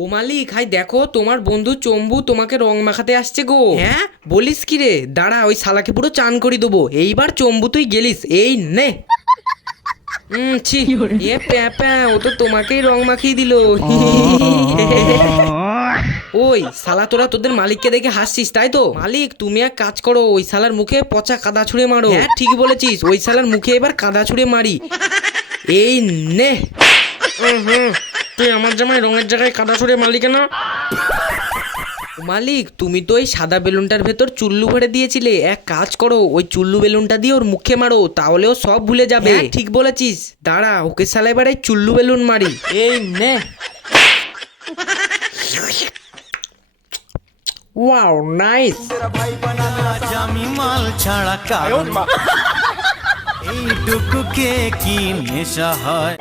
ও মালিক, high দেখো তোমার বন্ধু চম্বু তোমাকে রং মাখাতে আসছে গো। হ্যাঁ বলিস কি রে, দাঁড়া ওই শালাকে পুরো চান করে দেবো। এইবার চম্বু তুই গেলিস, এই নে। ছি, এ প্যাপা, ও তো তোমাকেই রং মাখিয়ে দিল। ওই শালা, তোরা তোদের মালিককে দেখে হাসছিস তাই তো? মালিক তুমি এক কাজ করো, ওই শালার মুখে পচা কাদা ছুঁড়ে মারো। হ্যাঁ ঠিক বলেছিস, ওই শালার মুখে এবার কাদা ছুঁড়ে মারি। এই নে। তুই আমার জামাই রঙের জায়গায় কাদা ছুঁড়ে মারলি কেন? মালিক তুমি তো ওই সাদা বেলুনটার ভেতর চুল্লু ভরে দিয়েছিলে, এক কাজ করো ওই চুল্লু বেলুনটা দিয়ে ওর মুখে মারো, তাহলেও সব ভুলে যাবে। ঠিক বলেছিস, দাঁড়া ওকে শালা এবার এই চুল্লু বেলুন মারি। এই নে। Wow nice. জামি মাল ছাড়া কারণ এইটুকু কে কি নেশা হয়।